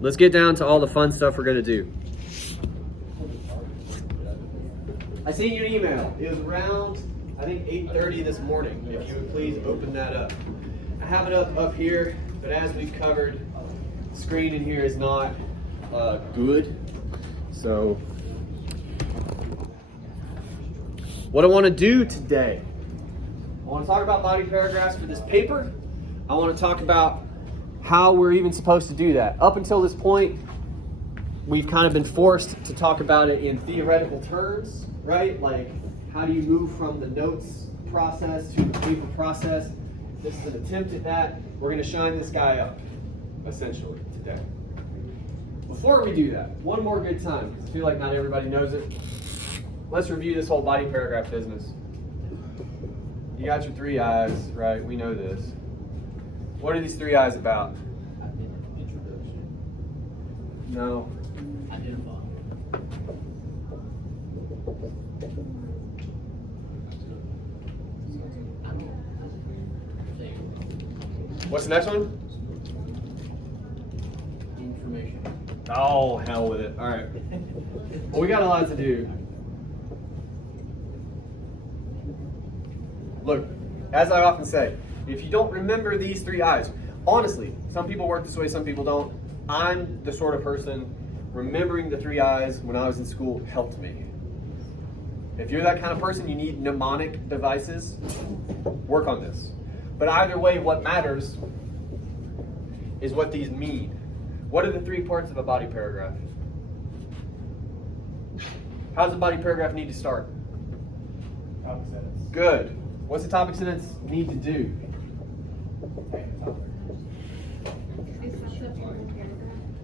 let's get down to all the fun stuff we're gonna do. I sent you an email. It was around, I think, 8:30 this morning. If you would please open that up. I have it up here, but as we've covered, the screen in here is not good. So, what I want to do today, I want to talk about body paragraphs for this paper. I want to talk about how we're even supposed to do that. Up until this point, we've kind of been forced to talk about it in theoretical terms, right? Like, how do you move from the notes process to the paper process? This is an attempt at that. We're going to shine this guy up, essentially, today. Before we do that, one more good time, because I feel like not everybody knows it. Let's review this whole body paragraph business. You got your 3 I's, right? We know this. What are these 3 I's about? Introduction. No. Identify. What's the next one? Information. Oh, hell with it. All right. Well, we got a lot to do. Look, as I often say, if you don't remember these 3 I's, honestly, some people work this way, some people don't. I'm the sort of person, remembering the 3 I's when I was in school helped me. If you're that kind of person, you need mnemonic devices, work on this. But either way, what matters is what these mean. What are the 3 parts of a body paragraph? How does a body paragraph need to start? Topic sentence. Good. What's the topic sentence need to do?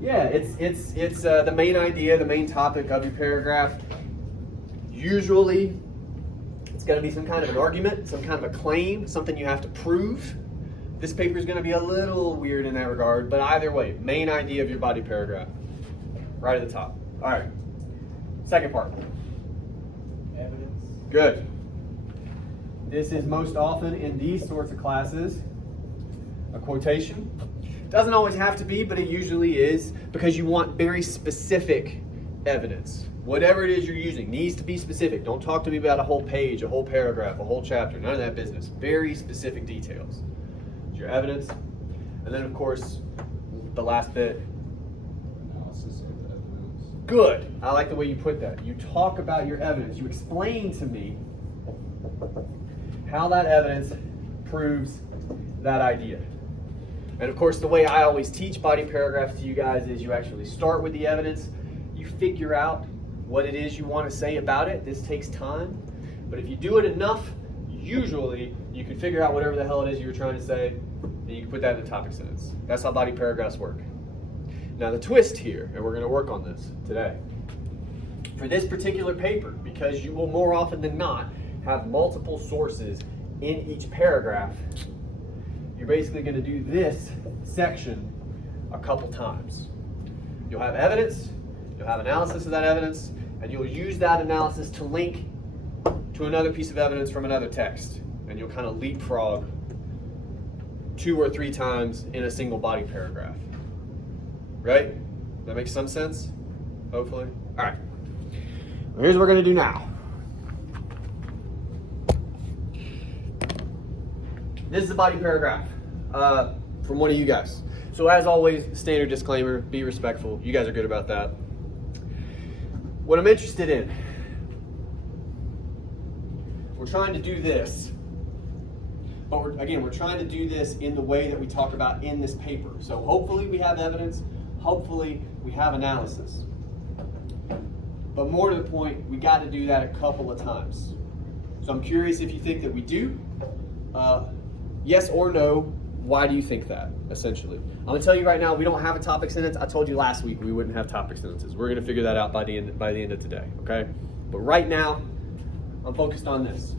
Yeah, it's the main idea, the main topic of your paragraph. Usually, it's going to be some kind of an argument, some kind of a claim, something you have to prove. This paper is going to be a little weird in that regard, but either way, main idea of your body paragraph, right at the top. All right. Second part. Evidence. Good. This is most often in these sorts of classes a quotation. Doesn't always have to be, but it usually is, because you want very specific evidence. Whatever it is you're using needs to be specific. Don't talk to me about a whole page, a whole paragraph, a whole chapter. None of that business. Very specific details. It's your evidence. And then, of course, the last bit. Analysis of the evidence. Good. I like the way you put that. You talk about your evidence. You explain to me how that evidence proves that idea. And of course, the way I always teach body paragraphs to you guys is you actually start with the evidence. You figure out what it is you want to say about it. This takes time. But if you do it enough, usually you can figure out whatever the hell it is you were trying to say, and you can put that in the topic sentence. That's how body paragraphs work. Now the twist here, and we're going to work on this today. For this particular paper, because you will more often than not have multiple sources in each paragraph, you're basically going to do this section a couple times. You'll have evidence, you'll have analysis of that evidence, and you'll use that analysis to link to another piece of evidence from another text. And you'll kind of leapfrog 2 or 3 times in a single body paragraph. Right? That makes some sense? Hopefully. All right. Well, here's what we're going to do now. This is a body paragraph from one of you guys. So as always, standard disclaimer, be respectful. You guys are good about that. What I'm interested in, we're trying to do this, but we're trying to do this in the way that we talk about in this paper. So hopefully we have evidence, hopefully we have analysis. But more to the point, we got to do that a couple of times. So I'm curious if you think that we do. Yes or no, why do you think that, essentially? I'm going to tell you right now, we don't have a topic sentence. I told you last week we wouldn't have topic sentences. We're going to figure that out by the end of today, okay? But right now, I'm focused on this.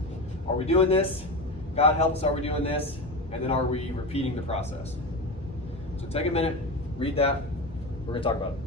Are we doing this? God help us, are we doing this? And then are we repeating the process? So take a minute, read that. We're going to talk about it.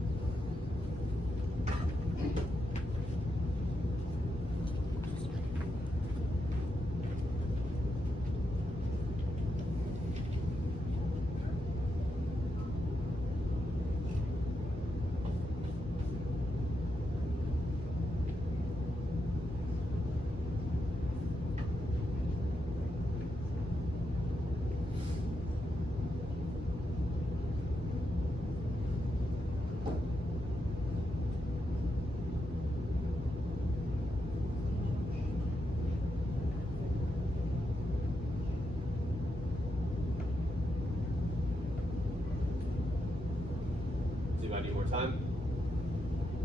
Does anybody need more time?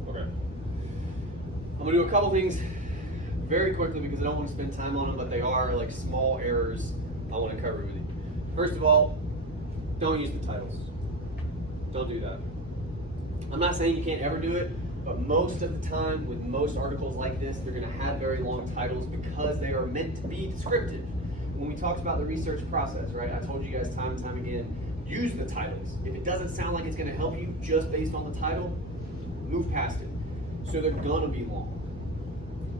Okay. I'm gonna do a couple things very quickly because I don't want to spend time on them, but they are like small errors I want to cover with you. First of all, don't use the titles. Don't do that. I'm not saying you can't ever do it, but most of the time with most articles like this, they're going to have very long titles because they are meant to be descriptive. When we talked about the research process, right, I told you guys time and time again, use the titles. If it doesn't sound like it's going to help you just based on the title, move past it. So they're going to be long.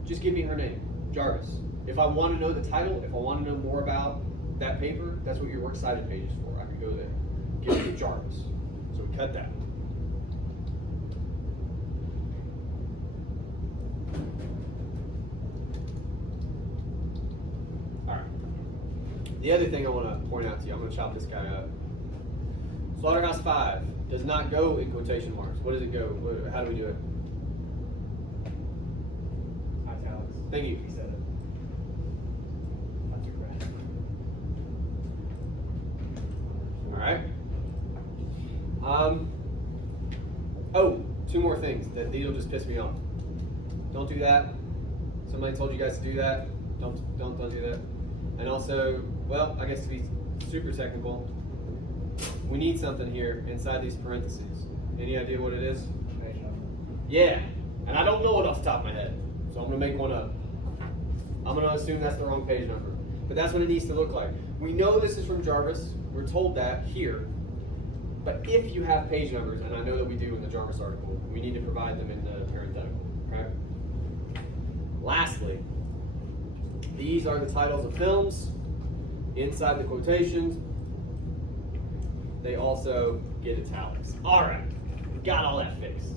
Just give me her name, Jarvis. If I want to know the title, if I want to know more about that paper, that's what your works cited page is for. I could go there. Give me Jarvis. So we cut that. All right. The other thing I want to point out to you, I'm going to chop this guy up. Slaughterhouse 5 does not go in quotation marks. What does it go? How do we do it? Italics. Thank you. He said it. That's your credit. All right. Oh, two more things. These will just piss me off. Don't do that. Somebody told you guys to do that. Don't do that. And also, well, I guess to be super technical, we need something here inside these parentheses. Any idea what it is? Page number. Yeah, and I don't know it off the top of my head, so I'm gonna make one up. I'm gonna assume that's the wrong page number, but that's what it needs to look like. We know this is from Jarvis. We're told that here. But if you have page numbers, and I know that we do in the Jarvis article, we need to provide them in the parenthetical, okay? Lastly, these are the titles of films inside the quotations. They also get italics. All right, we got all that fixed.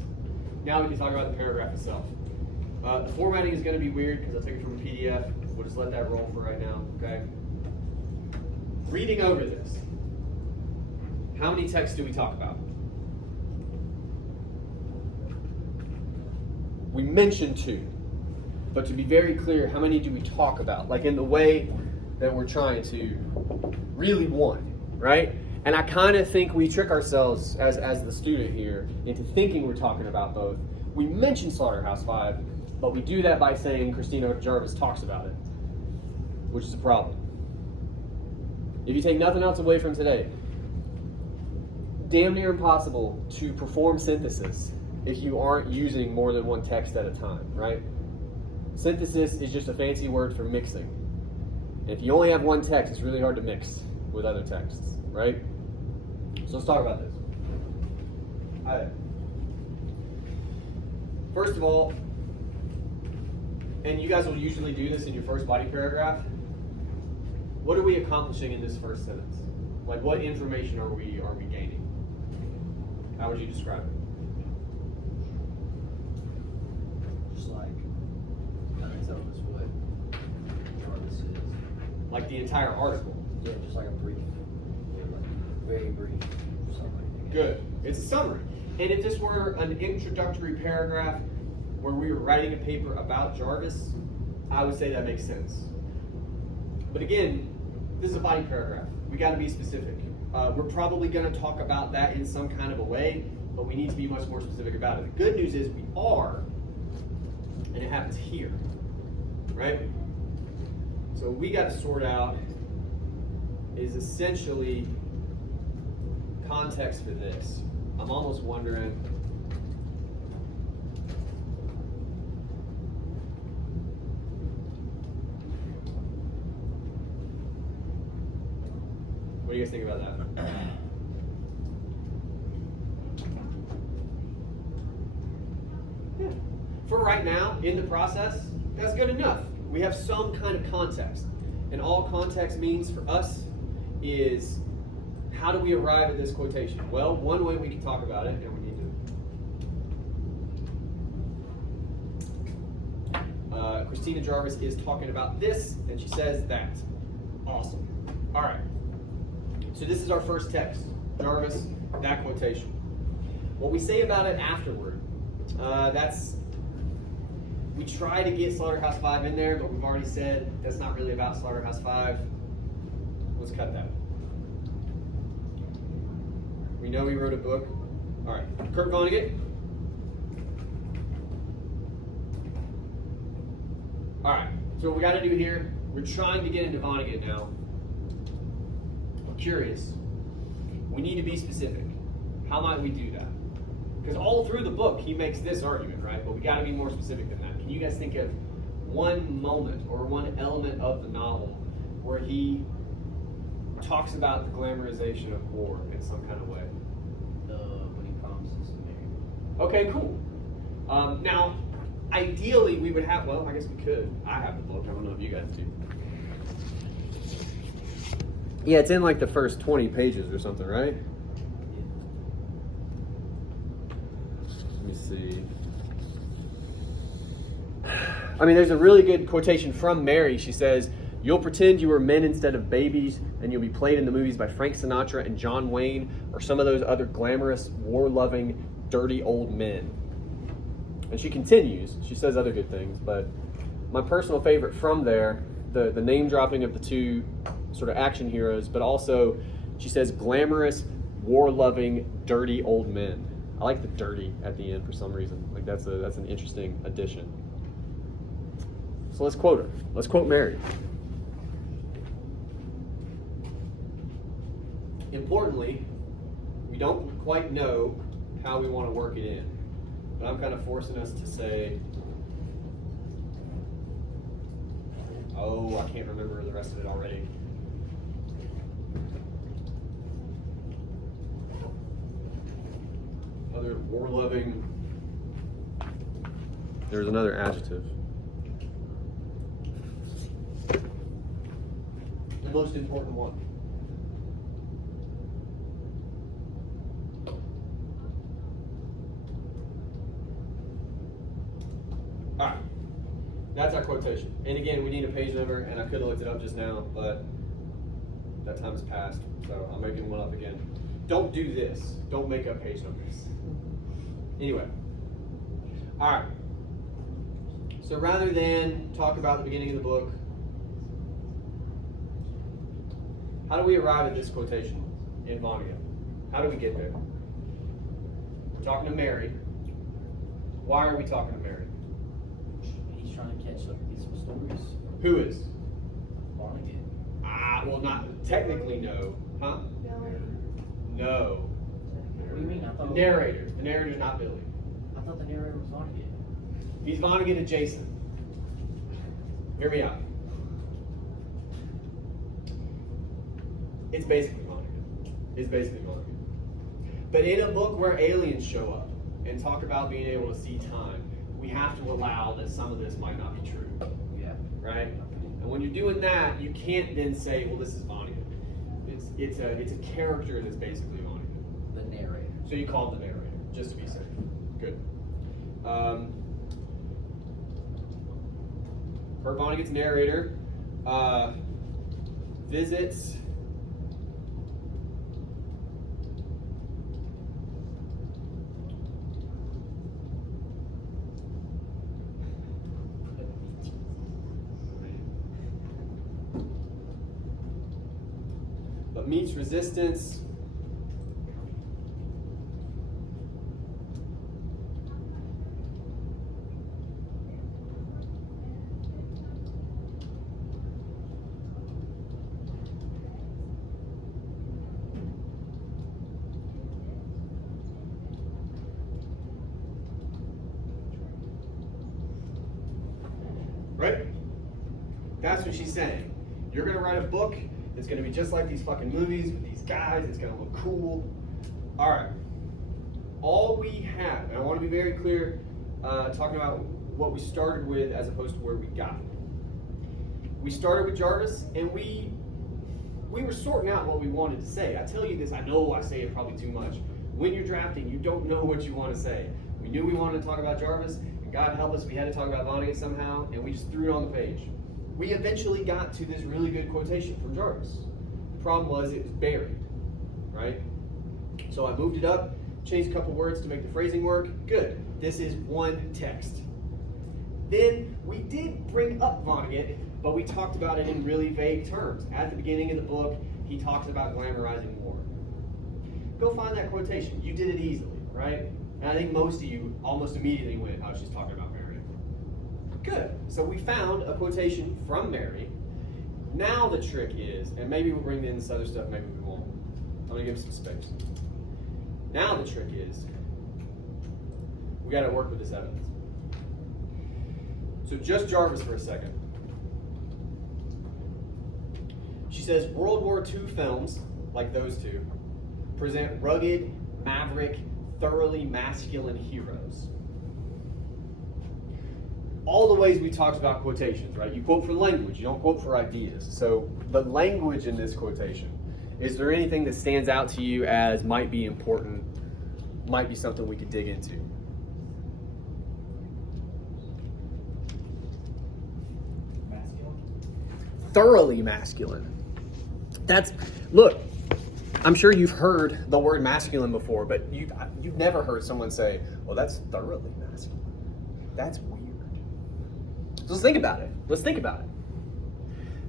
Now we can talk about the paragraph itself. The formatting is going to be weird because I took it from a PDF. We'll just let that roll for right now, okay? Reading over this, how many texts do we talk about? We mentioned 2, but to be very clear, how many do we talk about? Like in the way that we're trying to, really 1, right? And I kind of think we trick ourselves as the student here into thinking we're talking about both. We mention Slaughterhouse 5, but we do that by saying Christina Jarvis talks about it, which is a problem. If you take nothing else away from today, damn near impossible to perform synthesis if you aren't using more than 1 text at a time, right? Synthesis is just a fancy word for mixing. And if you only have 1 text, it's really hard to mix with other texts, right? So let's talk about this. All right. First of all, and you guys will usually do this in your first body paragraph, what are we accomplishing in this first sentence? Like, what information are we gaining? How would you describe it? Just like, kind of tell us what Jarvis is. Like the entire article. Yeah, just like a brief. Yeah, like very brief or something. Good. It's a summary. And if this were an introductory paragraph where we were writing a paper about Jarvis, I would say that makes sense. But again, this is a body paragraph. We got to be specific. We're probably going to talk about that in some kind of a way, but we need to be much more specific about it. The good news is we are, and it happens here, right? So what we got to sort out is essentially context for this. I'm almost wondering, what do you guys think about that? Yeah. For right now, in the process, that's good enough. We have some kind of context. And all context means for us is, how do we arrive at this quotation? Well, one way we can talk about it, and we need to. Christina Jarvis is talking about this, and she says that. Awesome. All right. So this is our first text. Jarvis, that quotation. What we say about it afterward, we try to get Slaughterhouse 5 in there, but we've already said that's not really about Slaughterhouse 5. Let's cut that. We know he wrote a book All right, Kurt Vonnegut. All right, so what we got to do here, we're trying to get into Vonnegut now. I'm curious. We need to be specific. How might we do that? Because all through the book, he makes this argument, right? But we got to be more specific than that. Can you guys think of one moment or one element of the novel where he talks about the glamorization of war in some kind of way? When he promises to marry. Okay, cool. Now, ideally, we would have, well, I guess we could. I have the book. I don't know if you guys do. Yeah, it's in like the first 20 pages or something, right? Let me see. I mean, there's a really good quotation from Mary. She says, "You'll pretend you are men instead of babies, and you'll be played in the movies by Frank Sinatra and John Wayne or some of those other glamorous, war-loving, dirty old men." And she continues. She says other good things, but my personal favorite from there, the name dropping of the two sort of action heroes, but also she says glamorous, war-loving, dirty old men. I like the dirty at the end for some reason. Like that's an interesting addition. So let's quote her. Let's quote Mary. Importantly, we don't quite know how we want to work it in, but I'm kind of forcing us to say, oh, I can't remember the rest of it already. Other war-loving. There's another adjective. The most important one. All right, that's our quotation. And again, we need a page number, and I could have looked it up just now, but that time has passed, so I'm making one up again. Don't do this. Don't make up page numbers. Anyway, all right. So rather than talk about the beginning of the book, how do we arrive at this quotation in Vonnegut? How do we get there? We're talking to Mary. Why are we talking to Mary? He's trying to catch up these stories. Who is? Vonnegut. Well, not technically, no. Huh? No. What do you mean? The narrator. The narrator's not Billy. I thought the narrator was Vonnegut. He's Vonnegut adjacent. Hear me out. It's basically Vonnegut. It's basically Vonnegut. But in a book where aliens show up and talk about being able to see time, we have to allow that some of this might not be true. Yeah. Right? And when you're doing that, you can't then say, well, this is Vonnegut. It's a character that's basically Vonnegut. The narrator. So you call it the narrator, just to be safe. Good. Kurt Vonnegut's narrator visits but meets resistance right? That's what she's saying. You're gonna write a book. It's gonna be just like these fucking movies with these guys. It's gonna look cool. All right. All we have, and I want to be very clear, talking about what we started with as opposed to where we got. We started with Jarvis, and we were sorting out what we wanted to say. I tell you this, I know I say it probably too much. When you're drafting, you don't know what you want to say. We knew we wanted to talk about Jarvis, and God help us, we had to talk about Vonnegut somehow, and we just threw it on the page. We eventually got to this really good quotation from Jarvis. The problem was it was buried, right? So I moved it up, changed a couple words to make the phrasing work. Good. This is one text. Then we did bring up Vonnegut, but we talked about it in really vague terms. At the beginning of the book, he talks about glamorizing war. Go find that quotation. You did it easily, right? And I think most of you almost immediately went, oh, she's talking about Mary. Good. So we found a quotation from Mary. Now the trick is, and maybe we'll bring in this other stuff, maybe we won't. I'm going to give some space. Now the trick is, we got to work with this evidence. So just Jarvis for a second. She says World War II films, like those two, present rugged, maverick, thoroughly masculine heroes. All the ways we talked about quotations, right? You quote for language, you don't quote for ideas. So the language in this quotation, is there anything that stands out to you as might be important, might be something we could dig into? Masculine? Thoroughly masculine. Look, I'm sure you've heard the word masculine before, but you've never heard someone say, well, that's thoroughly masculine. That's weird. So let's think about it.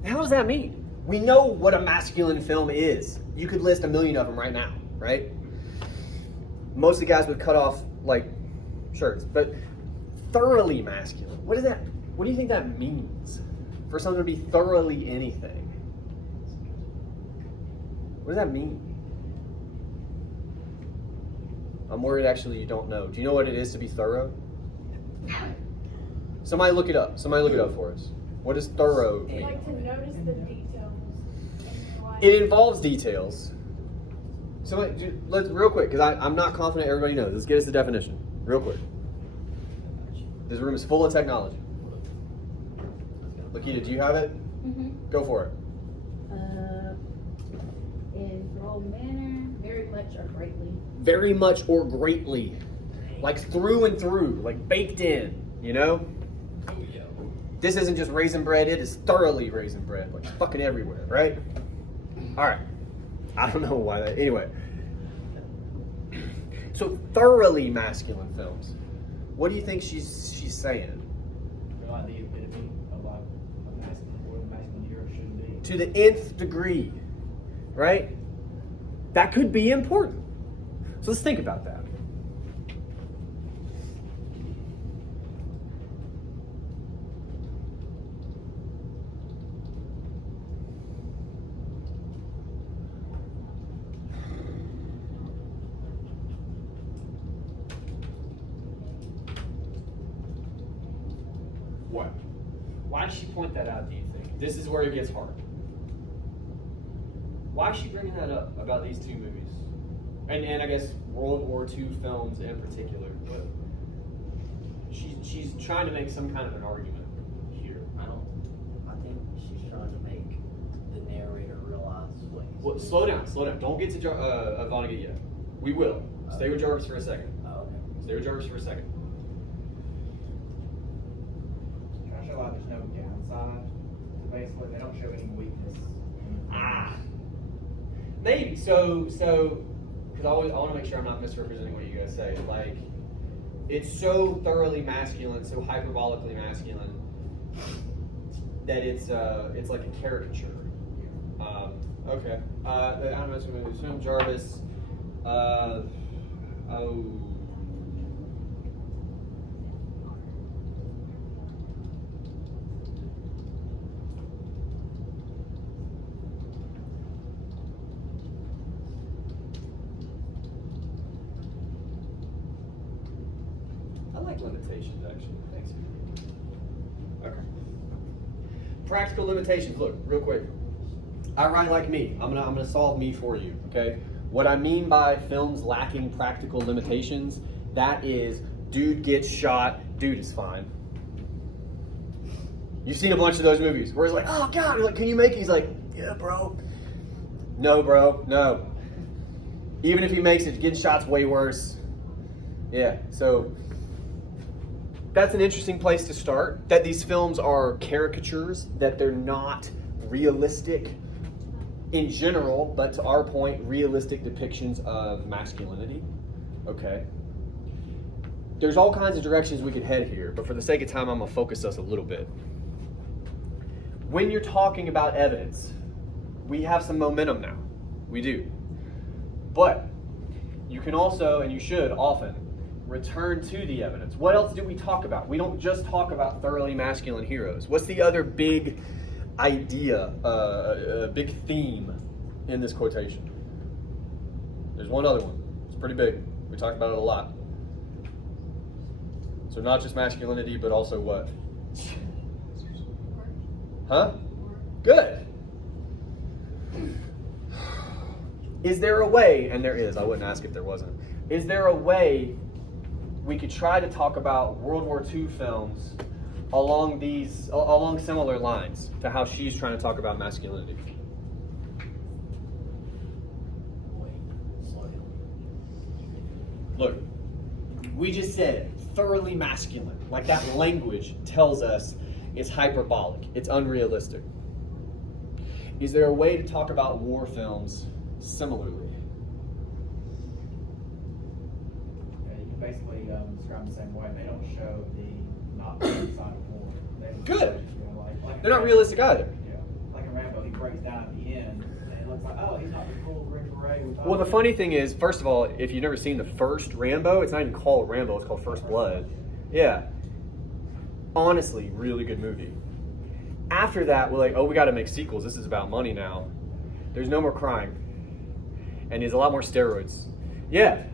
How does that mean? We know what a masculine film is. You could list 1,000,000 of them right now, right? Most of the guys would cut off like shirts, but thoroughly masculine. What do you think that means? For someone to be thoroughly anything? What does that mean? I'm worried actually you don't know. Do you know what it is to be thorough? Somebody look it up. Somebody look it up for us. What does thorough mean? Like to notice the details in your life. It involves details. Let's real quick, because I'm not confident everybody knows. Let's get us the definition, real quick. This room is full of technology. Lakita, do you have it? Mm-hmm. Go for it. In throw manner, very much or greatly. Very much or greatly, like through and through, like baked in. You know. This isn't just raisin bread, it is thoroughly raisin bread, like fucking everywhere, right? Alright. I don't know why that, anyway. So thoroughly masculine films. What do you think she's saying? Like the epitome of like a masculine or a masculine hero should be. To the nth degree, right? That could be important. So let's think about that. What? Why did she point that out, do you think? This is where it gets hard. Why is she bringing that up about these two movies? And I guess World War II films in particular. But she's trying to make some kind of an argument here. I think she's trying to make the narrator realize what he's Well, doing. slow down. Don't get to Vonnegut yet. We will. Stay with Jarvis for a second. Oh, okay. Stay with Jarvis for a second. Trying to show like there's no downside. So basically, they don't show any weakness. Maybe. So, because I want to make sure I'm not misrepresenting what you guys say. Like, it's so thoroughly masculine, so hyperbolically masculine, that it's like a caricature. Okay. I don't know what's going to assume Jarvis. I like limitations, actually. Thanks. Okay. Practical limitations. Look, real quick. I write like me. I'm gonna solve me for you. Okay. What I mean by films lacking practical limitations, that is, dude gets shot, dude is fine. You've seen a bunch of those movies where it's like, oh god, you're like, can you make it? He's like, yeah, bro. No, bro, no. Even if he makes it, getting shot's way worse. Yeah, so that's an interesting place to start. That these films are caricatures, that they're not realistic in general, but to our point, realistic depictions of masculinity. Okay. There's all kinds of directions we could head here, but for the sake of time, I'm gonna focus us a little bit. When you're talking about evidence, we have some momentum now. We do. But you can also, and you should often, return to the evidence. What else do we talk about? We don't just talk about thoroughly masculine heroes. What's the other big idea, a big theme in this quotation? There's one other one. It's pretty big. We talk about it a lot. So not just masculinity, but also what? Huh? Good. Is there a way, and there is, I wouldn't ask if there wasn't, is there a way we could try to talk about World War II films along similar lines to how she's trying to talk about masculinity? Wait, slow down. Look, we just said thoroughly masculine. Like that language tells us it's hyperbolic, it's unrealistic. Is there a way to talk about war films similarly? Yeah, you can basically describe the same way. They don't show the not being side of war. They Good. You know, like They're not realistic either. Yeah, like in Rambo, he breaks down at the end, and it looks like, oh, he's not the cool Green Beret. We thought Well, the he funny thing is, first of all, if you've never seen the first Rambo, it's not even called Rambo, it's called First Blood. Yeah. Honestly, really good movie. After that, we're like, oh, we got to make sequels. This is about money now. There's no more crime. And there's a lot more steroids. Yeah.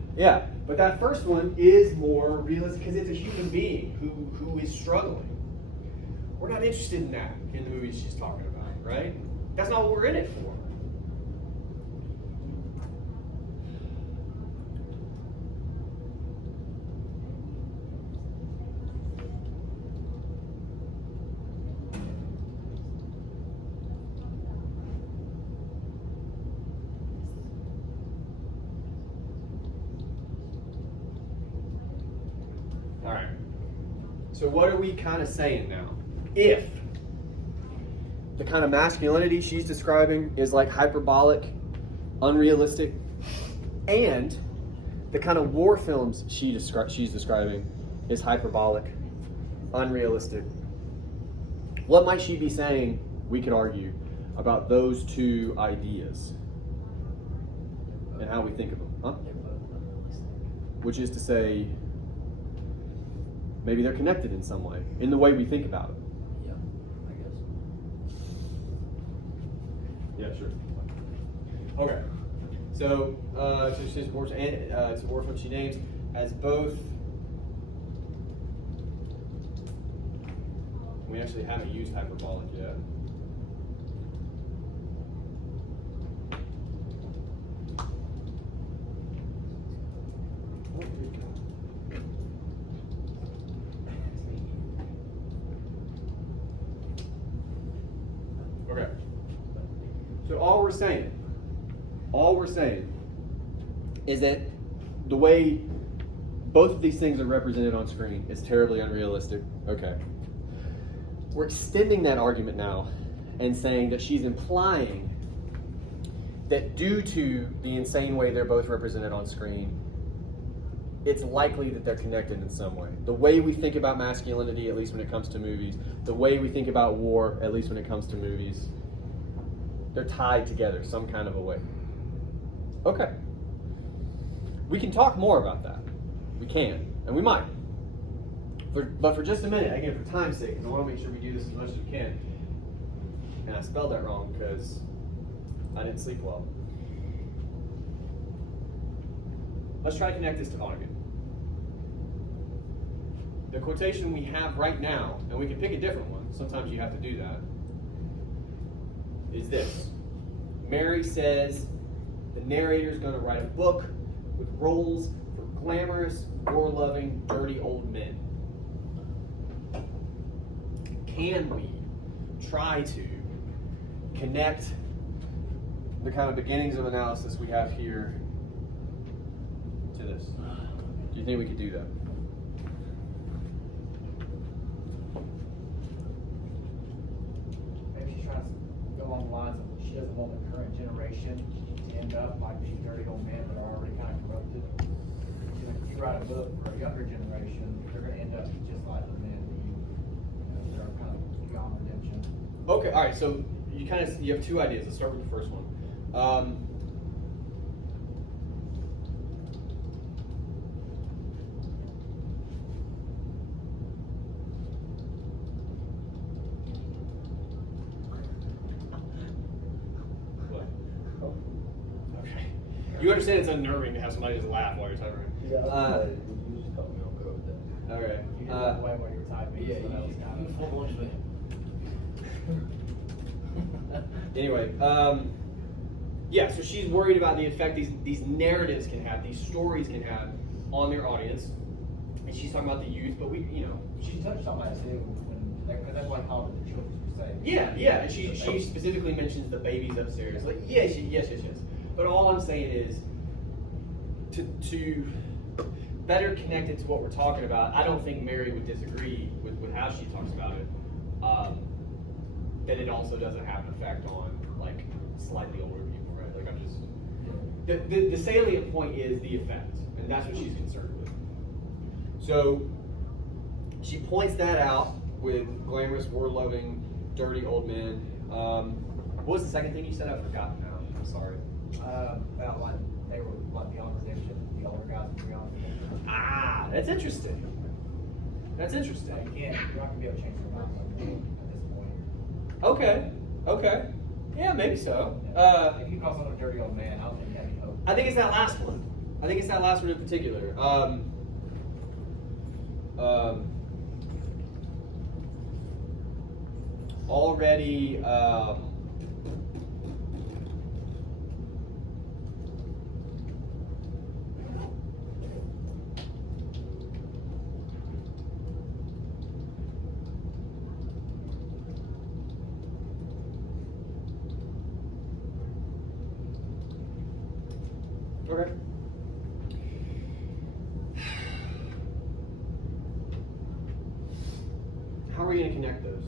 But that first one is more realistic because it's a human being who is struggling. We're not interested in that in the movies she's talking about, right? That's not what we're in it for. All right. So what are we kind of saying now? If the kind of masculinity she's describing is like hyperbolic, unrealistic, and the kind of war films she's describing is hyperbolic, unrealistic, what might she be saying, we could argue, about those two ideas and how we think of them? Huh? They're both unrealistic. Which is to say, maybe they're connected in some way, in the way we think about it. Yeah, I guess. Yeah, sure. Okay. So she supports it's a war film she names as both. We actually haven't used hyperbolic yet. Okay. So all we're saying is that the way both of these things are represented on screen is terribly unrealistic. Okay. We're extending that argument now and saying that she's implying that due to the insane way they're both represented on screen, it's likely that they're connected in some way. The way we think about masculinity, at least when it comes to movies, the way we think about war, at least when it comes to movies, they're tied together some kind of a way. Okay. We can talk more about that. We can, and we might. But for just a minute, again, for time's sake, I want to make sure we do this as much as we can. And I spelled that wrong because I didn't sleep well. Let's try to connect this to Onegin. The quotation we have right now, and we can pick a different one, sometimes you have to do that, is this. Mary says the narrator's going to write a book with roles for glamorous, war-loving, dirty old men. Can we try to connect the kind of beginnings of analysis we have here to this? Do you think we could do that? Maybe she's trying to go along the lines of she doesn't want the current generation to end up like these dirty old men that are already kind of corrupted. You know, if you write a book for a younger generation, they're going to end up just like the men that are kind of beyond redemption. Okay, all right. So you have two ideas. Let's start with the first one. You understand it's unnerving to have somebody just laugh while you're typing. Yeah, You just caught me off guard with that. All right. You did it away while you were typing. yeah, so that was kind you of- full on fan. Anyway, yeah, so she's worried about the effect these narratives can have, these stories can have on their audience. And she's talking about the youth, but She touched on that too, because that's what I called it the children's crusade. yeah, and she specifically mentions the babies upstairs. Like, yes. But all I'm saying is, to better connect it to what we're talking about, I don't think Mary would disagree with how she talks about it. That it also doesn't have an effect on like slightly older people, right? Like I'm just the salient point is the effect, and that's what she's concerned with. So she points that out with glamorous, war-loving, dirty old men. What was the second thing you said? I forgot now. I'm sorry. About like they were like beyond redemption, the older guys were beyond redemption. Ah, that's interesting. That's So interesting. you're not gonna be able to change their minds at this point. Okay. Yeah, maybe so. If you call someone a dirty old man, I don't think that'd be hope. I think it's that last one. I think it's that last one in particular. Already, okay. How are we going to connect those?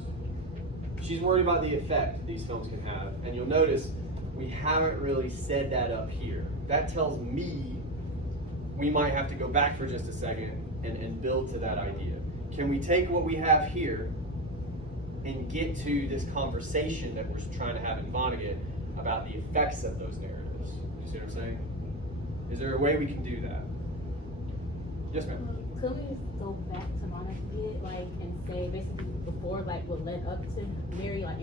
She's worried about the effect these films can have, and you'll notice we haven't really said that up here. That tells me we might have to go back for just a second and build to that idea. Can we take what we have here and get to this conversation that we're trying to have in Vonnegut about the effects of those narratives? You see what I'm saying? Is there a way we can do that? Yes, ma'am. Could we go back to Vonnegut, like, and say basically before, like, what led up to Mary, like,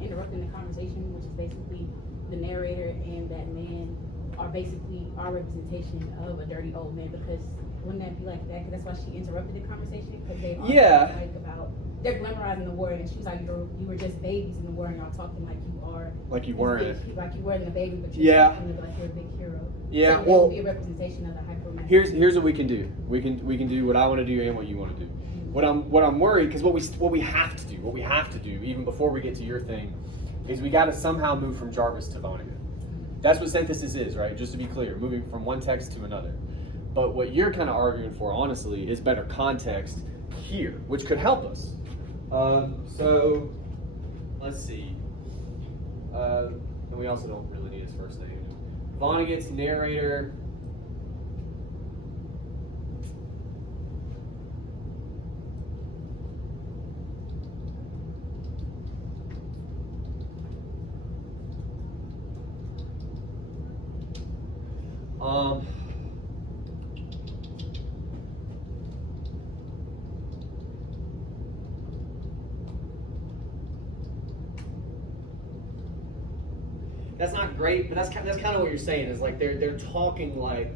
interrupting the conversation, which is basically the narrator and that man are basically our representation of a dirty old man, because wouldn't that be like that? Because that's why she interrupted the conversation, because they are Yeah. like about they're glamorizing the war, and she was like, you were just babies in the war, and y'all talking like you are. Like you this weren't. big- like you weren't a baby, but you're Yeah. talking like you're a big hero. Yeah, So that well, would be a representation of the hyper. Here's what we can do. We can do what I want to do and what you want to do. What I'm worried, because what we have to do even before we get to your thing, is we got to somehow move from Jarvis to Vonnegut. That's what synthesis is, right? Just to be clear, moving from one text to another. But what you're kind of arguing for, honestly, is better context here, which could help us. So let's see. And we also don't really need his first name. Vonnegut's narrator. That's not great, but that's kind of what you're saying. Is like they're talking like.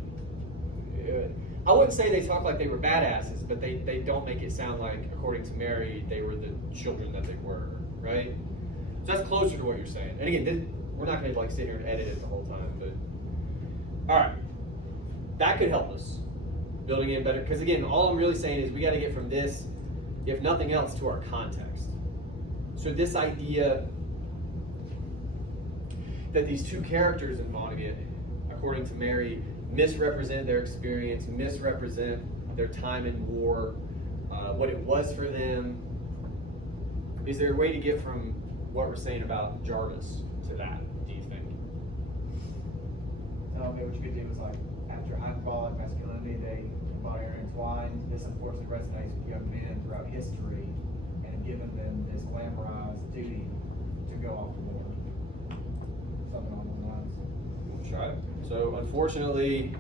I wouldn't say they talk like they were badasses, but they don't make it sound like, according to Mary, they were the children that they were, right? So that's closer to what you're saying. And again, we're not going to like sit here and edit it the whole time, but all right, that could help us building in better. Because again, all I'm really saying is we got to get from this, if nothing else, to our context. So this idea that these two characters in Vonnegut, according to Mary, misrepresent their experience, misrepresent their time in war, what it was for them. Is there a way to get from what we're saying about Jarvis to that, do you think? So maybe what you could do is like, after hyperbolic masculinity, they embody or entwined. This unfortunately resonates with young men throughout history and have given them this glamorized duty to go off to war. Something along those lines. We'll try it. So unfortunately,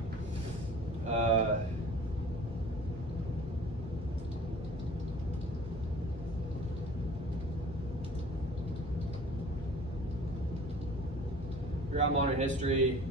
throughout modern history,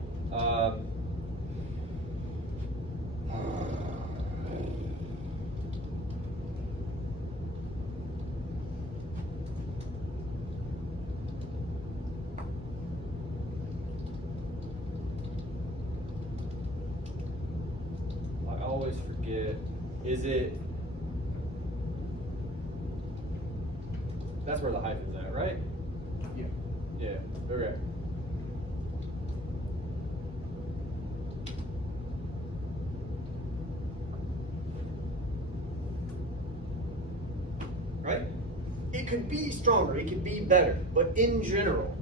always forget. Is it? That's where the hyphen's at, right? Yeah. Yeah. Okay. Right? It could be stronger, it could be better, but in general,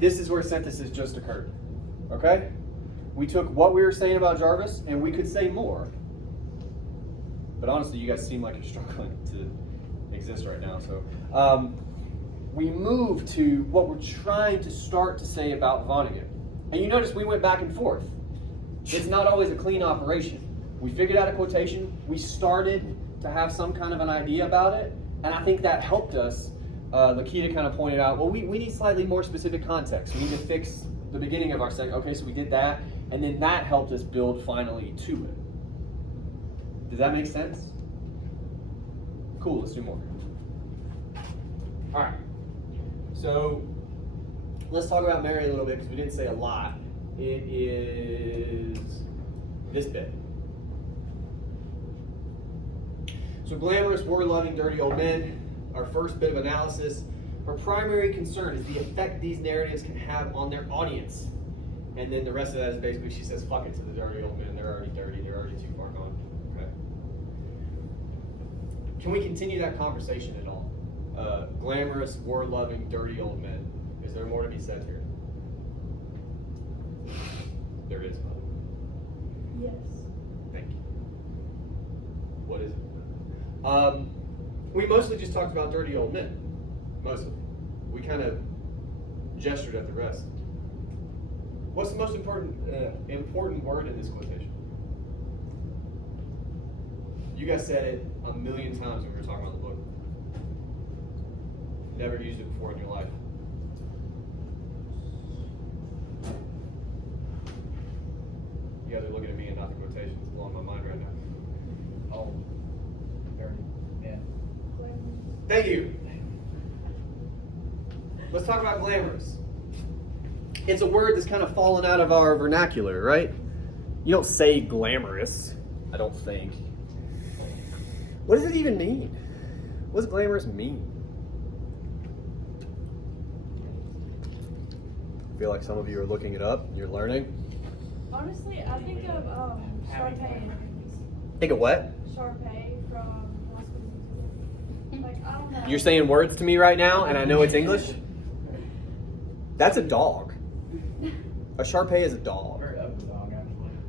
this is where synthesis just occurred. Okay? We took what we were saying about Jarvis and we could say more. But honestly, you guys seem like you're struggling to exist right now. So we moved to what we're trying to start to say about Vonnegut. And you notice we went back and forth. It's not always a clean operation. We figured out a quotation, we started to have some kind of an idea about it, and I think that helped us. Lakita kind of pointed out, well, we need slightly more specific context. We need to fix the beginning of our segment. Okay, so we did that, and then that helped us build finally to it. Does that make sense? Cool, let's do more. All right, so let's talk about Mary a little bit because we didn't say a lot. It is this bit. So glamorous, war-loving, dirty old men. Our first bit of analysis. Our primary concern is the effect these narratives can have on their audience. And then the rest of that is basically, she says, fuck it to the dirty old men. They're already dirty. They're already too far gone. Okay. Can we continue that conversation at all? Glamorous, war-loving, dirty old men. Is there more to be said here? There is, by the way. Yes. Thank you. What is it? We mostly just talked about dirty old men. Mostly. We kind of gestured at the rest. What's the most important word in this quotation? You guys said it a million times when we were talking about the book. Never used it before in your life. You guys are looking at me and not the quotation. It's blowing my mind right now. Oh, dirty, yeah. Thank you. Let's talk about glamorous. It's a word that's kind of fallen out of our vernacular, right? You don't say glamorous, I don't think. What does it even mean? What does glamorous mean? I feel like some of you are looking it up, you're learning. Honestly, I think of Sharpay. Think of what? Sharpay from High School Musical. Like, I don't know. You're saying words to me right now and I know it's English? That's a dog. A Sharpay is a dog. Very ugly dog,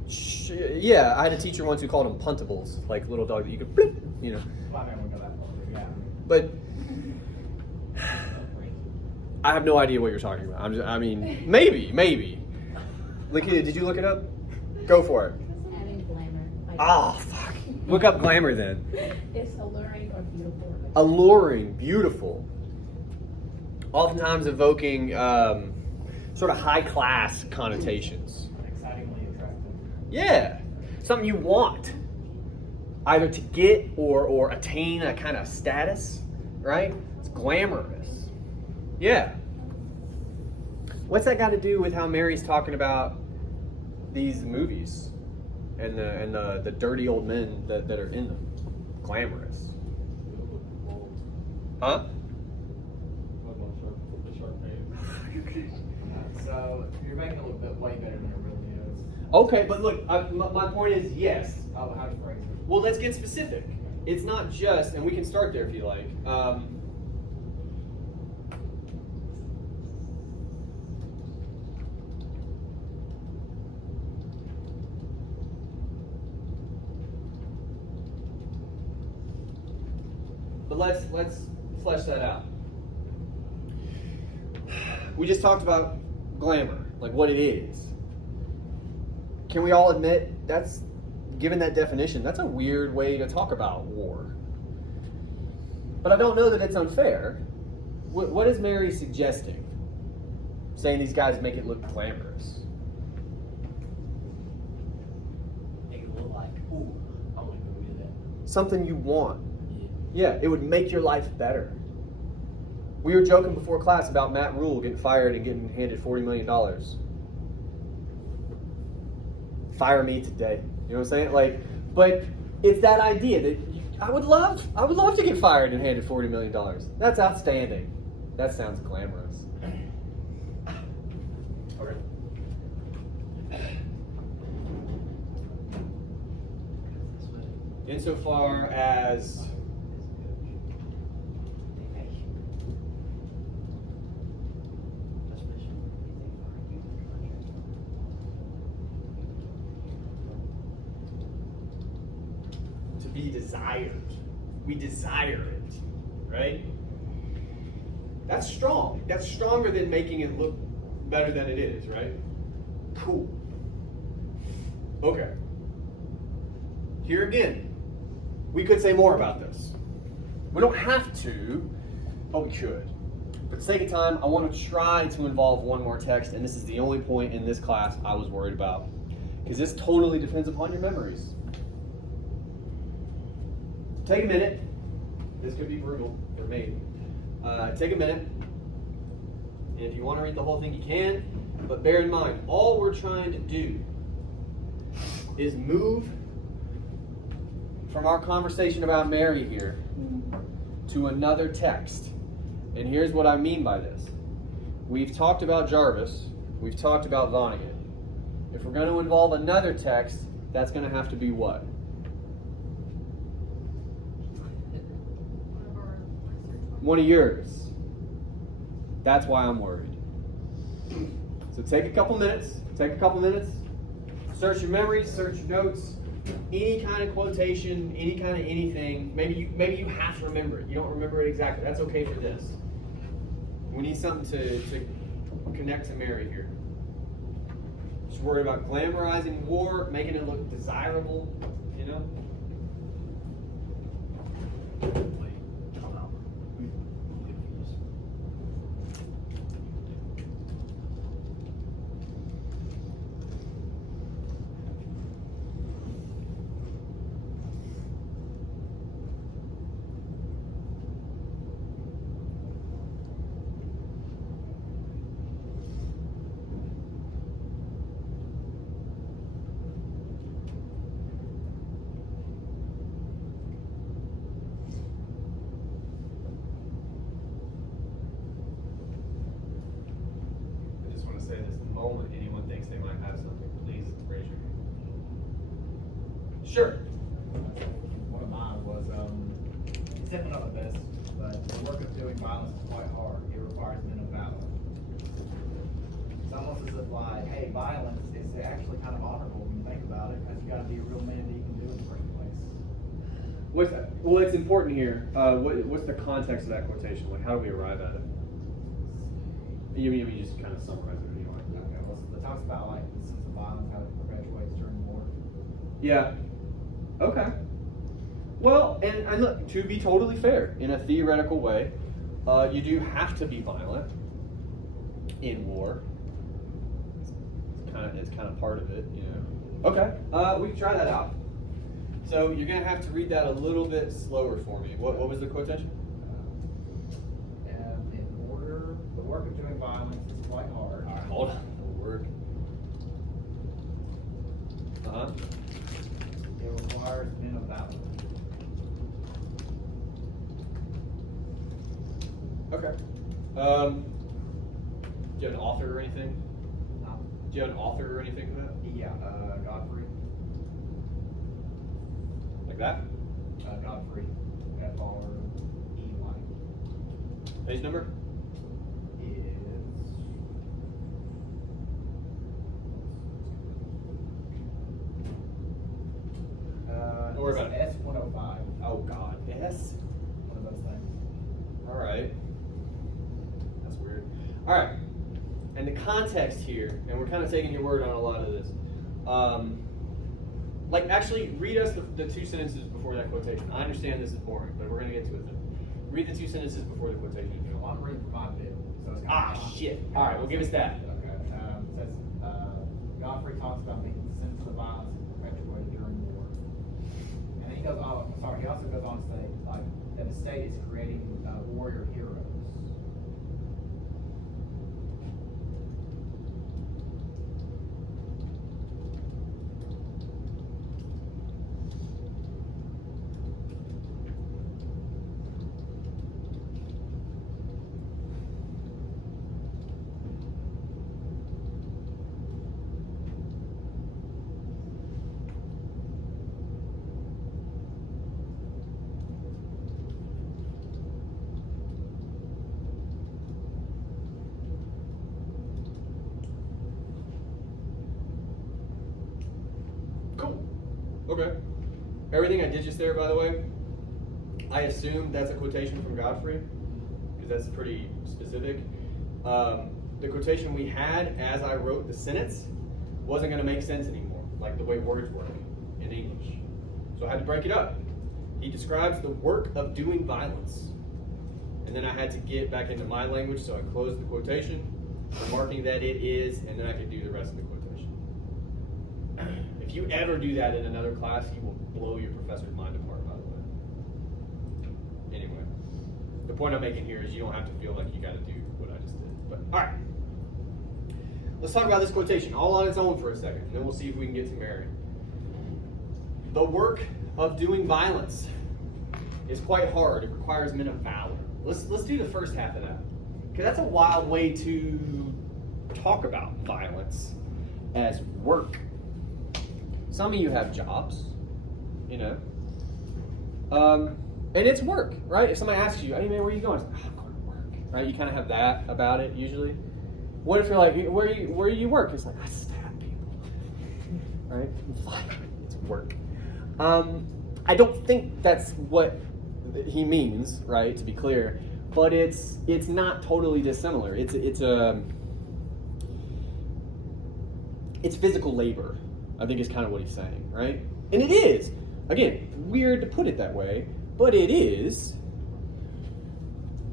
actually. Yeah, I had a teacher once who called them puntables, like little dogs that you could blip, you know. Well, I mean, we go that far, but yeah. But I have no idea what you're talking about. I mean, maybe. Lakita, did you look it up? Go for it. Having glamour. Like, Oh, fuck. Look up glamour then. It's alluring or beautiful. Alluring, beautiful. Oftentimes evoking sort of high class connotations. Excitingly attractive. Yeah, something you want, either to get or attain a kind of status, right? It's glamorous. Yeah. What's that got to do with how Mary's talking about these movies and the dirty old men that are in them? Glamorous. Huh? So you're making it look way better than it really is. Okay, but look, my point is yes. How to phrase it? Well, let's get specific. It's not just, and we can start there if you like. But let's flesh that out. We just talked about glamour, like what it is. Can we all admit that's, given that definition, that's a weird way to talk about war. But I don't know that it's unfair. What is Mary suggesting? Saying these guys make it look glamorous. Make it look like, ooh, I want to go do that. Something you want. Yeah. Yeah, it would make your life better. We were joking before class about Matt Rule getting fired and getting handed $40 million. Fire me today. You know what I'm saying? Like, but it's that idea that I would love to get fired and handed $40 million. That's outstanding. That sounds glamorous. Okay. Insofar as to be desired, we desire it, right? That's strong. That's stronger than making it look better than it is, right? Cool. Okay. Here again, we could say more about this. We don't have to, but we could. For the sake of time, I want to try to involve one more text, and this is the only point in this class I was worried about, because this totally depends upon your memories. Take a minute. This could be brutal for me. Take a minute. And if you want to read the whole thing, you can. But bear in mind, all we're trying to do is move from our conversation about Mary here to another text. And here's what I mean by this. We've talked about Jarvis. We've talked about Vonnegut. If we're going to involve another text, that's going to have to be what? One of yours. That's why I'm worried. So take a couple minutes. Search your memories, search your notes. Any kind of quotation, any kind of anything. Maybe you have to remember it. You don't remember it exactly. That's okay for this. We need something to connect to Mary here. Just worry about glamorizing war, making it look desirable, you know? Say this the moment anyone thinks they might have something, please raise your hand. Sure. One of mine was, it's definitely not the best, but the work of doing violence is quite hard. It requires men of valor. It's almost as if like, hey, violence is actually kind of honorable when you think about it, because you got to be a real man to even do it in the first place. What's that? Well, it's important here. What's the context of that quotation? Like, how do we arrive at it? You mean just kind of summarize it anyway? Okay, well, so it talks about like the sense of violence, how it perpetuates during war. Yeah. Okay. Well, and look, to be totally fair, in a theoretical way, you do have to be violent in war. It's kind of part of it, you know. Okay. We can try that out. So you're gonna have to read that a little bit slower for me. What was the quotation? And in order, the work of doing violence is quite hard. All right, hold on. The word. It requires men of valor. Okay. Do you have an author or anything? Do you have an author or anything for that? Yeah, Godfrey. Like that? Godfrey. F-R-E-Y. Page number? Is Don't worry about it. S105. Oh God. Yes. One of those things. All right. That's weird. All right. And the context here, and we're kind of taking your word on a lot of this. Like, actually, read us the two sentences before that quotation. I understand this is boring, but we're going to get to it then. Read the two sentences before the quotation. if you don't Well, I'm reading from my bit. So it's Shit. All right, well, give us that. Okay. It says, Godfrey talks about the sense of violence perpetuated during war. And then he goes on, he also goes on to say, like, that the state is creating warrior heroes. Okay. Everything I did just there, by the way, I assume that's a quotation from Godfrey, because that's pretty specific. The quotation we had as I wrote the sentence wasn't going to make sense anymore, like the way words work in English. So I had to break it up. He describes the work of doing violence. And then I had to get back into my language, so I closed the quotation, remarking that it is, and then I could do the rest of the quotation. If you ever do that in another class, you will blow your professor's mind apart, by the way. Anyway, the point I'm making here is you don't have to feel like you got to do what I just did. But all right, let's talk about this quotation all on its own for a second, and then we'll see if we can get to Mary. The work of doing violence is quite hard. It requires men of valor. Let's do the first half of that, because that's a wild way to talk about violence as work. Some of you have jobs, you know, and it's work, right? If somebody asks you, "Hey man, where are you going?" It's like, "I'm going to work," right? You kind of have that about it usually. What if you're like, "Where do you work?" It's like, "I stab people," right? It's work. I don't think that's what he means, right? To be clear, but it's not totally dissimilar. It's physical labor, I think is kind of what he's saying, right? And it is, again, weird to put it that way, but it is.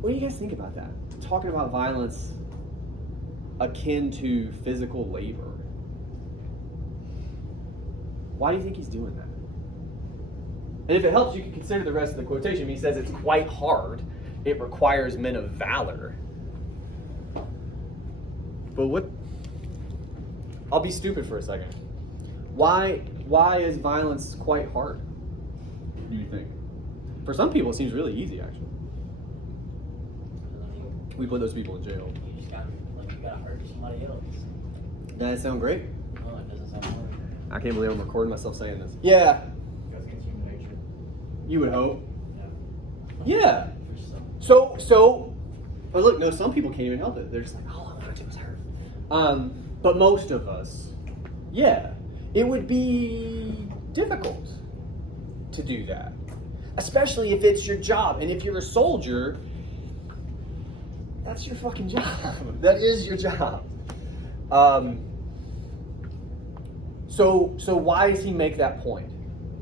What do you guys think about that? Talking about violence akin to physical labor. Why do you think he's doing that? And if it helps, you can consider the rest of the quotation. He says it's quite hard. It requires men of valor. But what? I'll be stupid for a second. Why is violence quite hard, do you think? For some people, it seems really easy, actually. We put those people in jail. You just gotta hurt somebody else. Doesn't that sound great? No, it doesn't sound hard. I can't believe I'm recording myself saying this. Yeah, Goes against human nature. you would hope. Yeah. Yeah. For some. So, but look, no, some people can't even help it. They're just like, all I want to do is hurt. But most of us, yeah, it would be difficult to do that, especially if it's your job. And if you're a soldier, that's your fucking job. That is your job. So why does he make that point?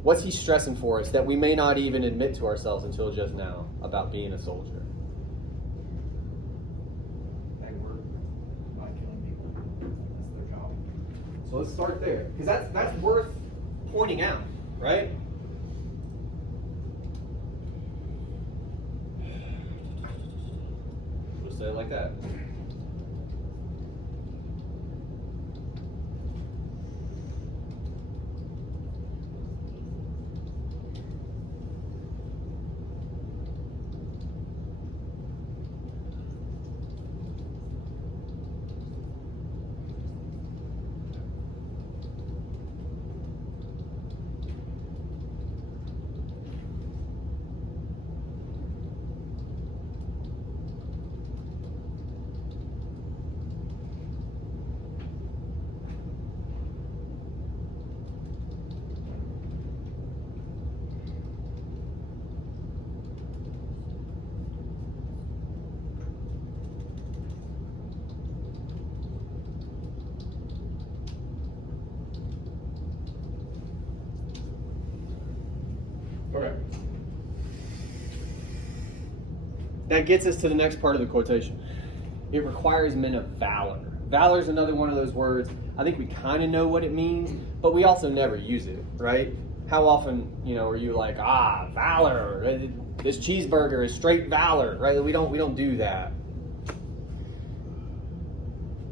What's he stressing for us that we may not even admit to ourselves until just now about being a soldier? They work by killing people. That's their job. So let's start there, because that's worth pointing out, right? We'll say it like that. Okay. That gets us to the next part of the quotation. It requires men of valor. Valor is another one of those words. I think we kind of know what it means, but we also never use it, right? How often, are you like, valor, this cheeseburger is straight valor, right? We don't do that.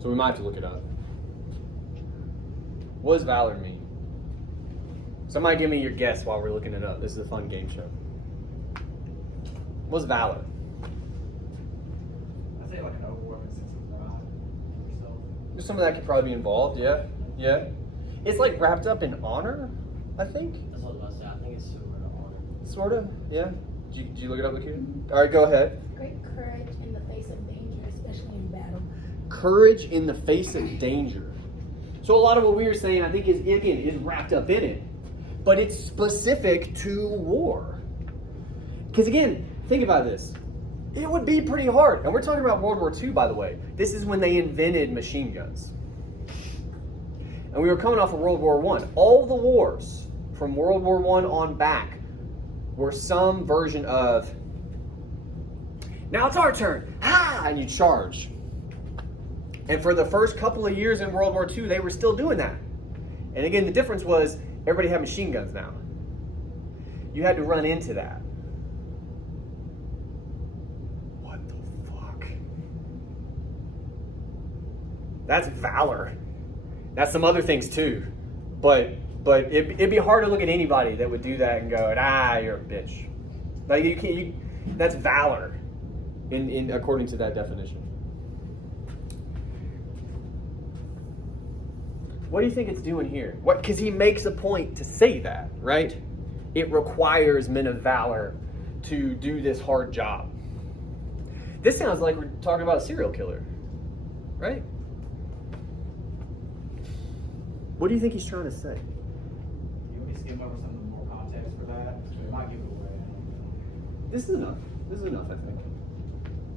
So we might have to look it up. What does valor mean? Somebody give me your guess while we're looking it up. This is a fun game show. What's valor? I'd say like an overwhelming sense of pride in yourself. Some of that could probably be involved, yeah. It's like wrapped up in honor, I think. That's what I was about to say. I think it's similar to honor. Sort of, yeah. Did you look it up, Lakita? All right, go ahead. Great courage in the face of danger, especially in battle. Courage in the face of danger. So a lot of what we were saying, I think, is wrapped up in it. but it's specific to war. Because again, think about this. It would be pretty hard. And we're talking about World War II, by the way. This is when they invented machine guns. And we were coming off of World War I. All the wars from World War I on back were some version of, now it's our turn, ha! And you charge. And for the first couple of years in World War II, they were still doing that. And again, the difference was everybody had machine guns now. You had to run into that. What the fuck? That's valor. That's some other things too. But it'd be hard to look at anybody that would do that and go, you're a bitch. Like you can't. That's valor, in according to that definition. What do you think it's doing here? What? Because he makes a point to say that, right? It requires men of valor to do this hard job. This sounds like we're talking about a serial killer, right? What do you think he's trying to say? You want me to skim over some of the more context for that? It might give it away. This is enough. This is enough, I think.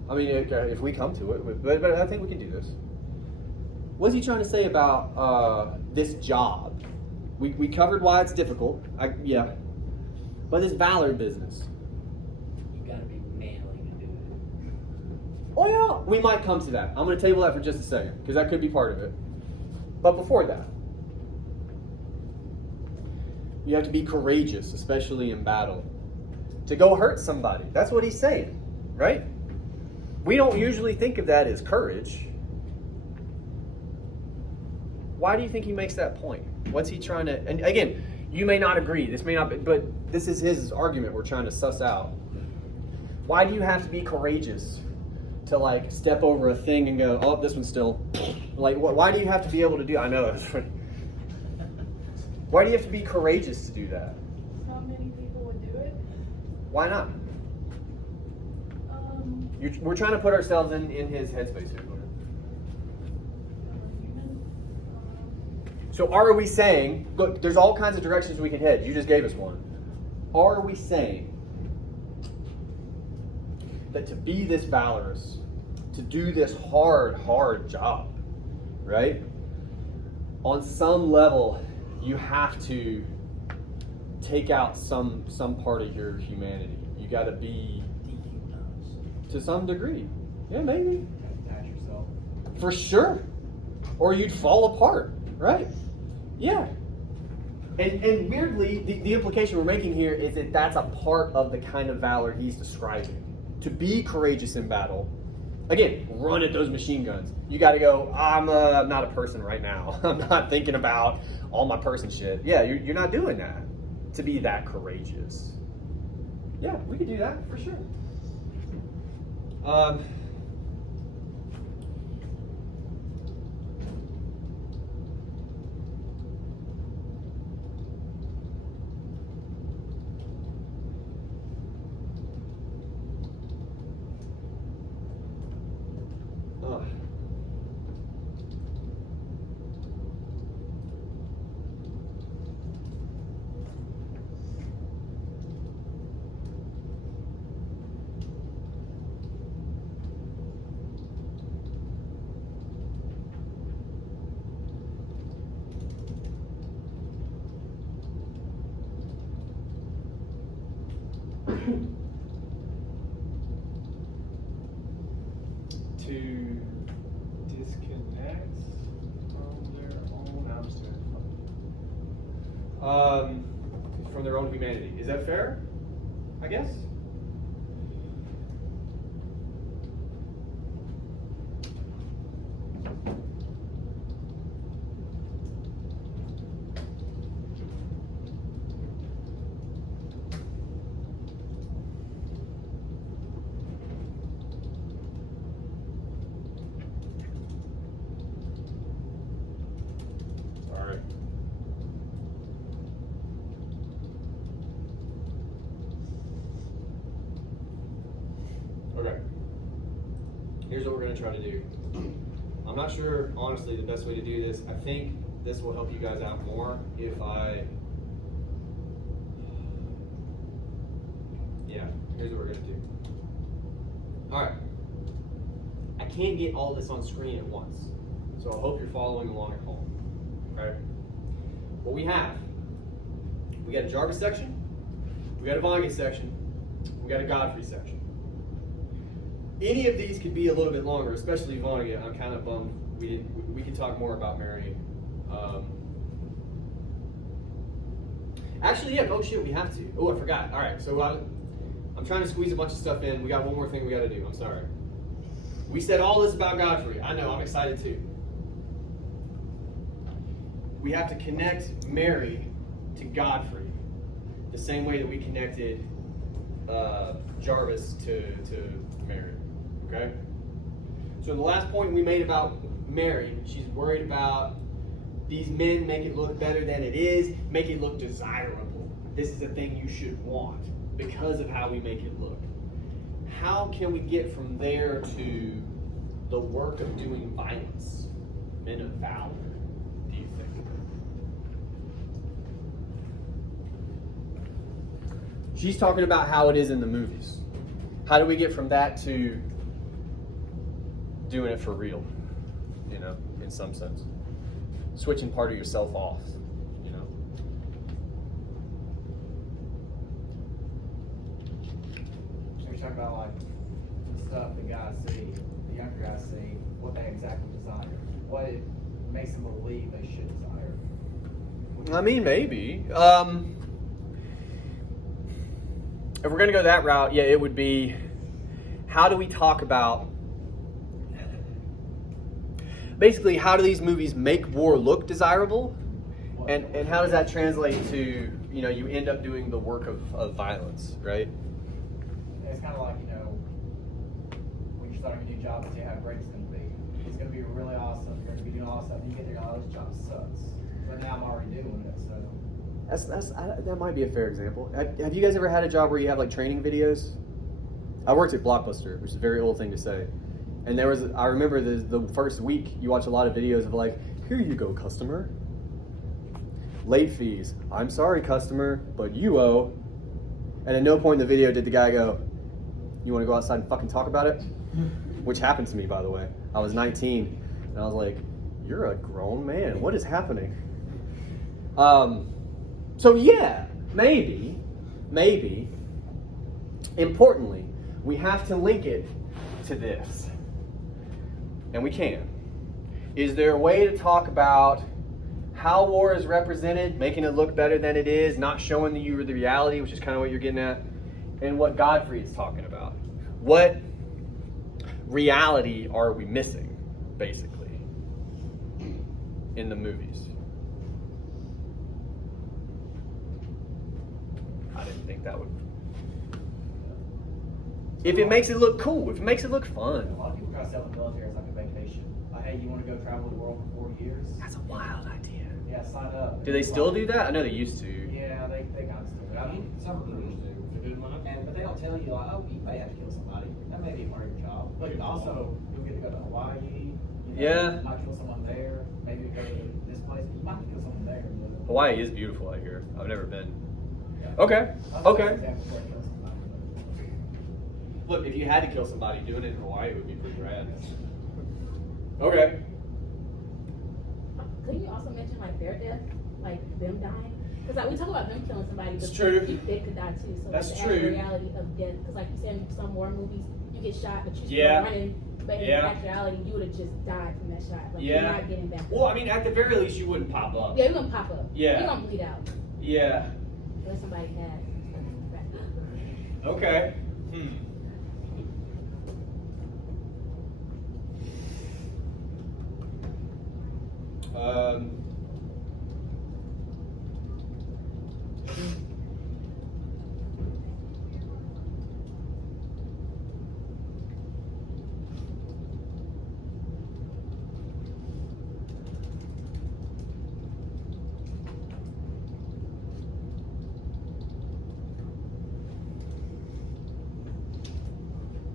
I mean, if we come to it, but I think we can do this. What's he trying to say about this job? We covered why it's difficult. Yeah. But this valor business. You gotta be manly to do it. Oh yeah, we might come to that. I'm going to table that for just a second because that could be part of it. But before that, you have to be courageous, especially in battle, to go hurt somebody. That's what he's saying, right? We don't usually think of that as courage. Why do you think he makes that point? What's he trying to... And again, you may not agree. This may not be... But this is his argument we're trying to suss out. Why do you have to be courageous to, like, step over a thing and go, oh, this one's still... Like, why do you have to be able to do... I know. Why do you have to be courageous to do that? Not many people would do it. Why not? We're trying to put ourselves in his headspace here. Human. So are we saying, look, there's all kinds of directions we can head. You just gave us one. Are we saying that to be this valorous, to do this hard job, right? On some level, you have to take out some part of your humanity. You got to be, to some degree. Yeah, maybe. Detach yourself. For sure. Or you'd fall apart, right? Yeah. And weirdly, the implication we're making here is that that's a part of the kind of valor he's describing. To be courageous in battle. Again, run at those machine guns. You got to go, I'm not a person right now. I'm not thinking about all my person shit. Yeah, you're not doing that to be that courageous. Yeah, we could do that for sure. To disconnect from their own from their own humanity. Is that fair? I guess. Okay. Here's what we're going to try to do. I'm not sure, honestly, the best way to do this. I think this will help you guys out more if I Here's what we're gonna do. All right. I can't get all this on screen at once, so I hope you're following along at home. Okay. What we got a Jarvis section, we got a Vonnegut section, we got a Godfrey section. Any of these could be a little bit longer, especially Vonnegut. I'm kind of bummed we could talk more about Mary. Actually, yeah. Oh shit, we have to. Oh, I forgot. All right, so I'm trying to squeeze a bunch of stuff in. We got one more thing we got to do. I'm sorry. We said all this about Godfrey. I know. I'm excited too. We have to connect Mary to Godfrey the same way that we connected Jarvis to Mary. Okay? So the last point we made about Mary, she's worried about these men make it look better than it is, make it look desirable. This is a thing you should want because of how we make it look. How can we get from there to the work of doing violence, men of valor, do you think? She's talking about how it is in the movies. How do we get from that to doing it for real, you know, in some sense? Switching part of yourself off, you know? You're talking about like the stuff the guys see, the younger guys see, what they exactly desire, what it makes them believe they should desire. I mean, maybe. If we're gonna go that route, yeah, it would be, how do we talk about, basically, how do these movies make war look desirable? And how does that translate to, you know, you end up doing the work of violence, right? It's kind of like, you know, when you're starting a new job and see how great it's going to be. It's going to be really awesome. You're going to be doing all this stuff. And you get there, oh, this job sucks. But now I'm already doing it, so. That might be a fair example. Have you guys ever had a job where you have like training videos? I worked at Blockbuster, which is a very old thing to say. And I remember the first week, you watch a lot of videos of like, here you go, customer. Late fees. I'm sorry, customer, but you owe. And at no point in the video did the guy go, you want to go outside and fucking talk about it? Which happened to me, by the way. I was 19, and I was like, you're a grown man. What is happening? So yeah, maybe. Importantly, we have to link it to this. And we can. Is there a way to talk about how war is represented, making it look better than it is, not showing you the reality, which is kind of what you're getting at, and what Godfrey is talking about? What reality are we missing, basically, in the movies? I didn't think that would... If it makes it look cool, if it makes it look fun. A lot of people try to sell the military as like a vacation. Like, hey, you want to go travel the world for 4 years? That's a wild idea. Yeah, sign up. Do they still do that? I know they used to. Yeah, they kind of still do. I mean, some recruiters do. But they don't tell you, like, oh, you may have to kill somebody. That may be part of your job. But also, you'll get to go to Hawaii. You know, Yeah. You might kill someone there. Maybe go to this place. You might kill someone there. Hawaii is beautiful out here. I've never been. Yeah. Okay. That's Okay. an example where I kill somebody, but- Look, if you had to kill somebody, doing it in Hawaii would be pretty rad. Okay. Couldn't you also mention like their death, like them dying? Because like we talk about them killing somebody, but It's true. they could die too. So That's like, the true. actual reality of death. Because like you said in some war movies, you get shot, but you still Yeah. running. But in Yeah. actuality, you would have just died from that shot. Like Yeah. you're not getting back. Well, I mean, at the very least, you wouldn't pop up. Yeah, you're gonna pop up. Yeah. You're gonna bleed out. Yeah. Unless somebody has. Okay.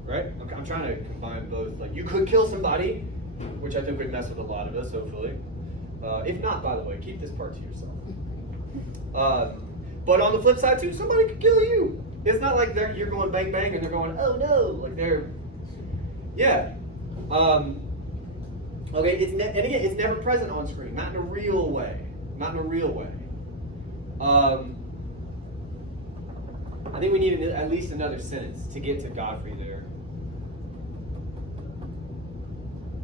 Right? I'm trying to combine both. Like, you could kill somebody, which I think would mess with a lot of us, hopefully. If not, by the way, keep this part to yourself. But on the flip side, too, somebody could kill you. It's not like you're going bang bang and they're going, oh no, like they're, yeah. Okay, and again, it's never present on screen, not in a real way, not in a real way. I think we need at least another sentence to get to Godfrey there.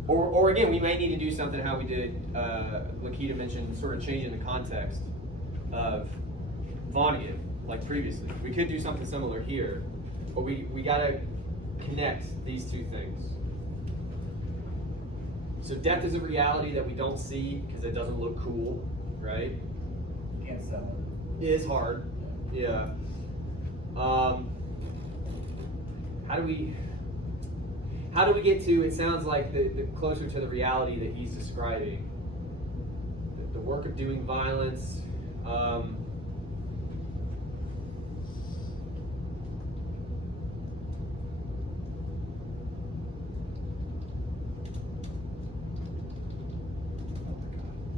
Or again, we may need to do something how we did, Lakita mentioned, sort of changing the context of Vonnegut, like previously. We could do something similar here, but we got to connect these two things. So death is a reality that we don't see because it doesn't look cool, right? You can't sell it. It is hard, yeah. How do we get to, it sounds like the closer to the reality that he's describing? The work of doing violence.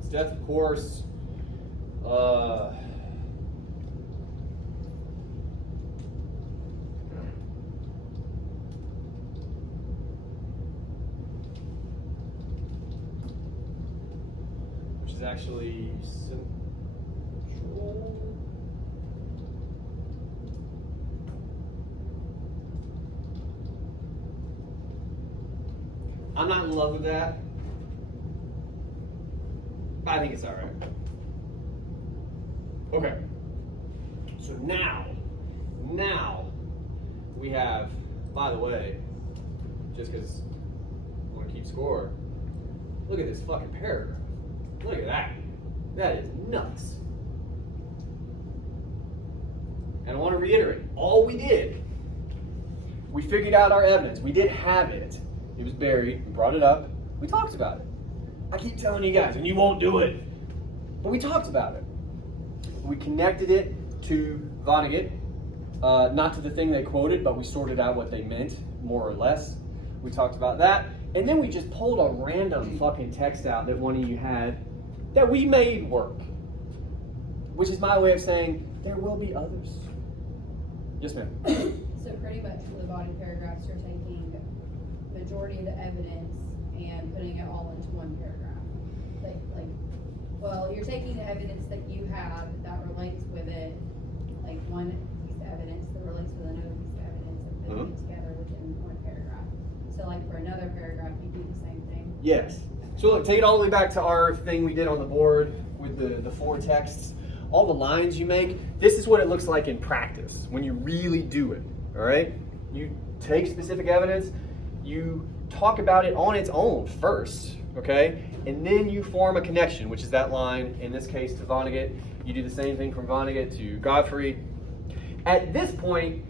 His death, of course. Which is actually central. I'm not in love with that, but I think it's all right. Okay. So now we have, by the way, just because I want to keep score, look at this fucking paragraph. Look at that. That is nuts. And I want to reiterate, all we did, we figured out our evidence. We did have it. It was buried. We brought it up. We talked about it. I keep telling you guys, and you won't do it. But we talked about it. We connected it to Vonnegut. Not to the thing they quoted, but we sorted out what they meant, more or less. We talked about that. And then we just pulled a random fucking text out that one of you had that we made work. Which is my way of saying there will be others. Yes, ma'am. So pretty much for the body paragraphs, you're taking majority of the evidence and putting it all into one paragraph. Well, you're taking the evidence that you have that relates with it, like one piece of evidence that relates with another piece of evidence, and putting it together within one paragraph. So like for another paragraph, you do the same thing. Yes. So look, take it all the way back to our thing we did on the board with the four texts. All the lines you make, this is what it looks like in practice when you really do it, all right? You take specific evidence, you talk about it on its own first, okay? And then you form a connection, which is that line, in this case to Vonnegut. You do the same thing from Vonnegut to Godfrey. At this point,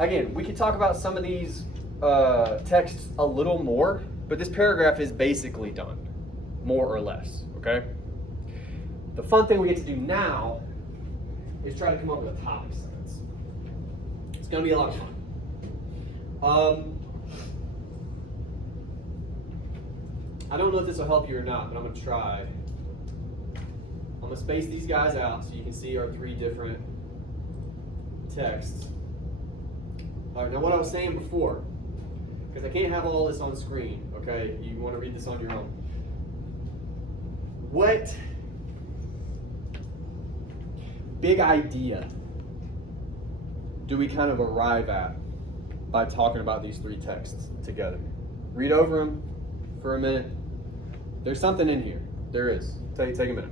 again, we could talk about some of these texts a little more, but this paragraph is basically done, more or less, okay? The fun thing we get to do now is try to come up with a topic sentence. It's going to be a lot of fun. I don't know if this will help you or not, but I'm going to try. I'm going to space these guys out so you can see our three different texts. All right, now what I was saying before, because I can't have all this on screen, okay? You want to read this on your own. What big idea do we kind of arrive at by talking about these three texts together? Read over them for a minute. There's something in here. There is. Take a minute.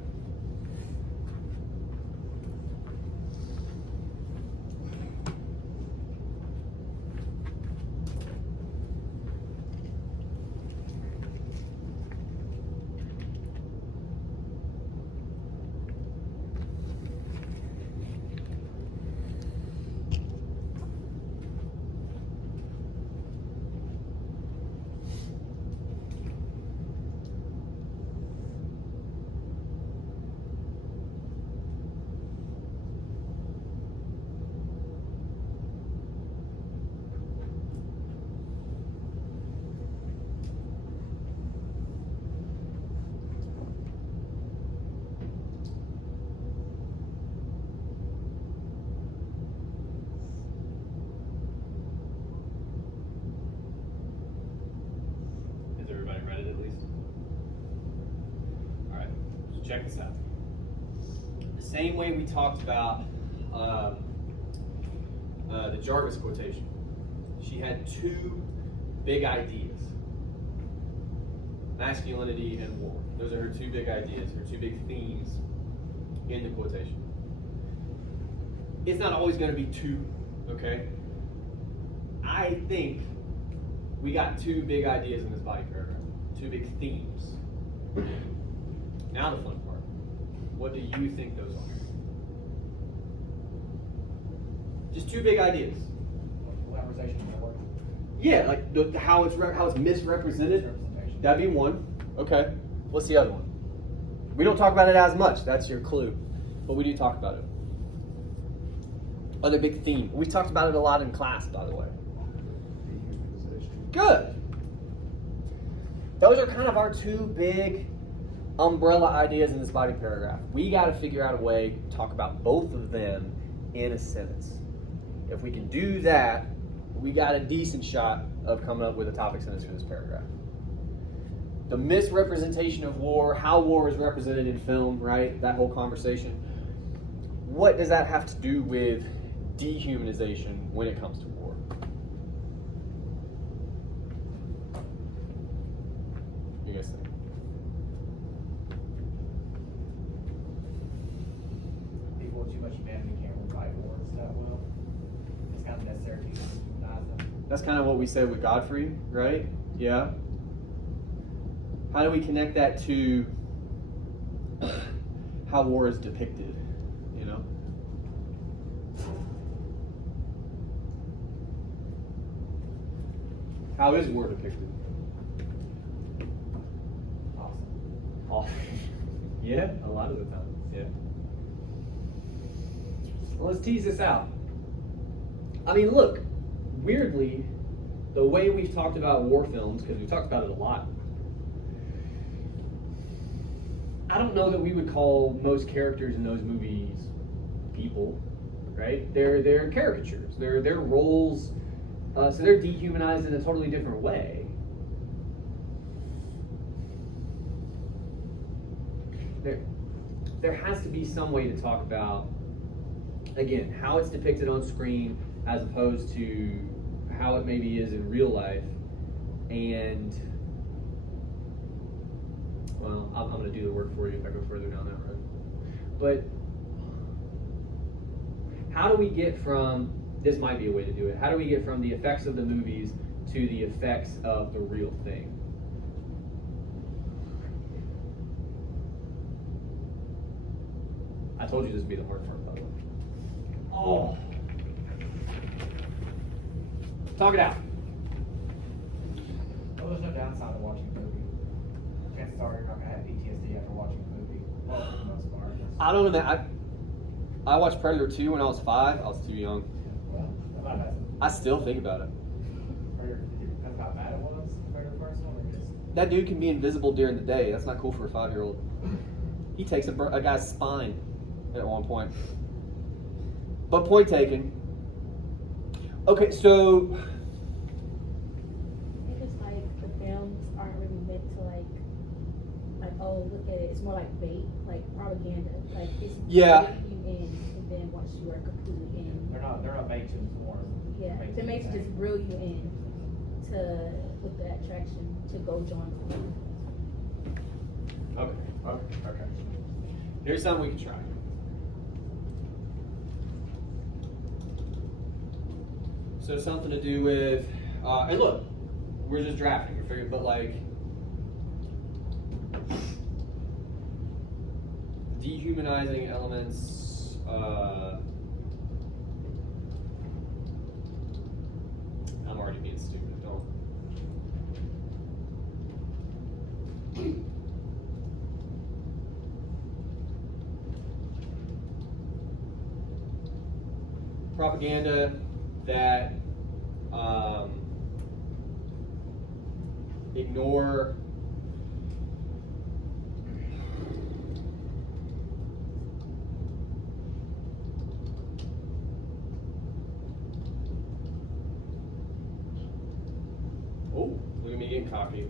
check this out. The same way we talked about the Jarvis quotation. She had two big ideas: masculinity and war. Those are her two big ideas, her two big themes in the quotation. It's not always going to be two, okay? I think we got two big ideas in this body paragraph, two big themes. Now the fun part. What do you think those are? Just two big ideas. Collaboration of work, Yeah, like how it's misrepresented. representation. That'd be one. Okay. What's the other one? We don't talk about it as much. That's your clue. But we do talk about it. Other big theme. We talked about it a lot in class, by the way. Good. Those are kind of our two big umbrella ideas in this body paragraph. We got to figure out a way to talk about both of them in a sentence. If we can do that, we got a decent shot of coming up with a topic sentence for this paragraph. The misrepresentation of war, how war is represented in film, right? That whole conversation. What does that have to do with dehumanization when it comes to war? You guys think? People with too much humanity can't really fight wars that well. It's kind of necessary to humanize them. That's kind of what we said with Godfrey, right? Yeah. How do we connect that to how war is depicted, you know? How is war depicted? Awesome. Oh, yeah, a lot of the time, yeah. Well, let's tease this out. I mean, look, weirdly, the way we've talked about war films, because we've talked about it a lot, I don't know that we would call most characters in those movies people, right? They're caricatures. They're roles, so they're dehumanized in a totally different way. There has to be some way to talk about, again, how it's depicted on screen as opposed to how it maybe is in real life, and well, I'm going to do the work for you if I go further down that road. But how do we get from, this might be a way to do it, how do we get from the effects of the movies to the effects of the real thing? I told you this would be the hard part, by the way. Oh. Talk it out. Well, there's no downside to watching a movie. Chances are you're not going to have PTSD after watching a movie. Well, for the most part. I don't know that. I watched Predator 2 when I was 5. I was too young. Well, about that. I still think about it. That's how bad it was compared to the first one, or just. That dude can be invisible during the day. That's not cool for a 5-year-old. He takes a guy's spine at one point. But point taken. Okay, so I think it's like the films aren't really meant to like oh look at it. It's more like bait, like propaganda. Like it's Yeah. to get you in, and then once you are completely in, They're not made to inform. yeah, Made to make you entertain. just reel you in to with the attraction to go join the group. Okay. Here's something we can try. So something to do with, and look, we're just drafting. We're figuring, but like dehumanizing elements. I'm already being stupid. Don't. Propaganda that ignore oh, look at me getting cocky.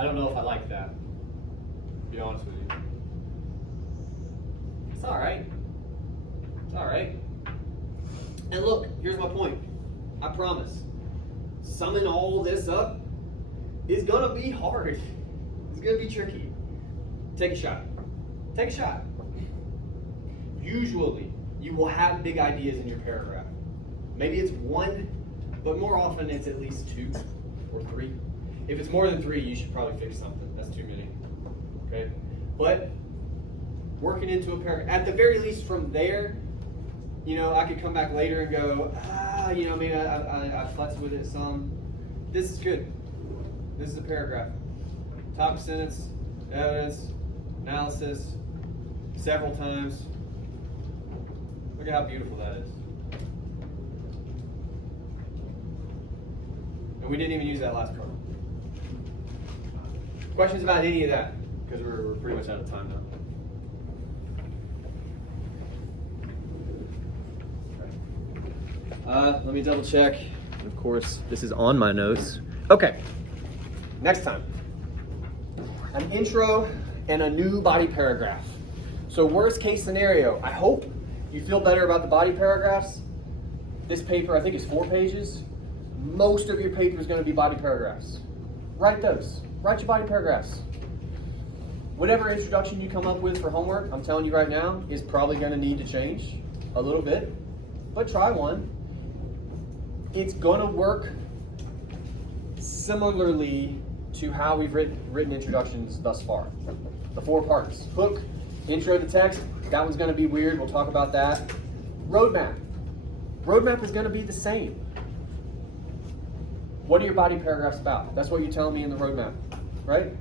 I don't know if I like that, to be honest with you. It's all right. It's all right. And look, here's my point. I promise. Summing all this up is gonna be hard. It's gonna be tricky. Take a shot. Take a shot. Usually, you will have big ideas in your paragraph. Maybe it's one, but more often it's at least 2 or 3. If it's more than 3, you should probably fix something. That's too many. Okay? But working into a paragraph, at the very least from there, you know, I could come back later and go, you know, maybe I futzed with it some. This is good. This is a paragraph. Top sentence, evidence, analysis, several times. Look at how beautiful that is. And we didn't even use that last card. Questions about any of that? Because we're pretty much out of time now. Let me double check. Of course, this is on my notes. Okay, next time. An intro and a new body paragraph. So worst case scenario, I hope you feel better about the body paragraphs. This paper, I think, is 4 pages. Most of your paper is going to be body paragraphs. Write those. Write your body paragraphs. Whatever introduction you come up with for homework, I'm telling you right now, is probably going to need to change a little bit. But try one. It's going to work similarly to how we've written introductions thus far. The 4 parts. Hook, intro to text. That one's going to be weird. We'll talk about that. Roadmap. Roadmap is going to be the same. What are your body paragraphs about? That's what you're telling me in the roadmap, right?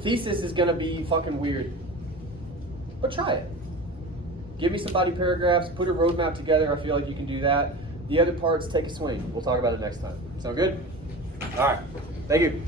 Thesis is going to be fucking weird. But try it. Give me some body paragraphs. Put a roadmap together. I feel like you can do that. The other parts, take a swing. We'll talk about it next time. Sound good? All right. Thank you.